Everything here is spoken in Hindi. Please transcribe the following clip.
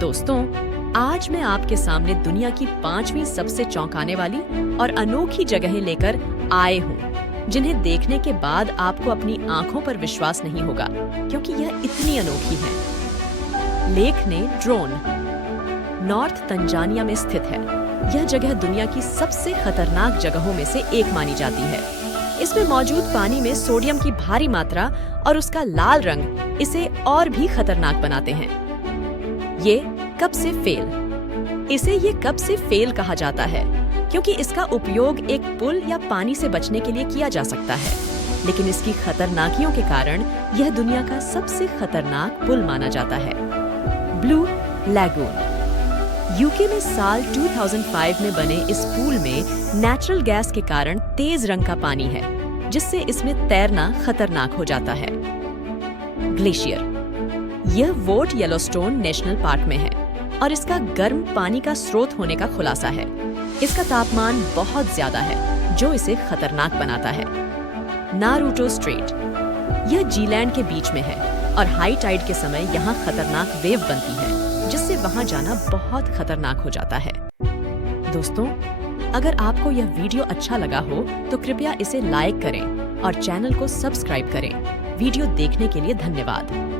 दोस्तों, आज मैं आपके सामने दुनिया की 5वीं सबसे चौंकाने वाली और अनोखी जगहें लेकर आए हूँ, जिन्हें देखने के बाद आपको अपनी आंखों पर विश्वास नहीं होगा, क्योंकि यह इतनी अनोखी है। लेक ने ड्रोन नॉर्थ तंजानिया में स्थित है। यह जगह दुनिया की सबसे खतरनाक जगहों में से एक मानी जाती है। इसमें मौजूद पानी में सोडियम की भारी मात्रा और उसका लाल रंग इसे और भी खतरनाक बनाते हैं। इसे ये कब से फेल कहा जाता है, क्योंकि इसका उपयोग एक पुल या पानी से बचने के लिए किया जा सकता है, लेकिन इसकी खतरनाकियों के कारण यह दुनिया का सबसे खतरनाक पुल माना जाता है। ब्लू लैगून यूके में साल 2005 में बने इस पूल में नेचुरल गैस के कारण तेज रंग का पानी है, जिससे इसमें तैरना खतरनाक हो जाता है। ग्लेशियर यह वोट येलोस्टोन नेशनल पार्क में है और इसका गर्म पानी का स्रोत होने का खुलासा है। इसका तापमान बहुत ज्यादा है, जो इसे खतरनाक बनाता है। नारुतो स्ट्रेट यह जीलैंड के बीच में है और हाई टाइड के समय यहाँ खतरनाक वेव बनती है, जिससे वहां जाना बहुत खतरनाक हो जाता है। दोस्तों, अगर आपको यह वीडियो अच्छा लगा हो तो कृपया इसे लाइक करें और चैनल को सब्सक्राइब करें। वीडियो देखने के लिए धन्यवाद।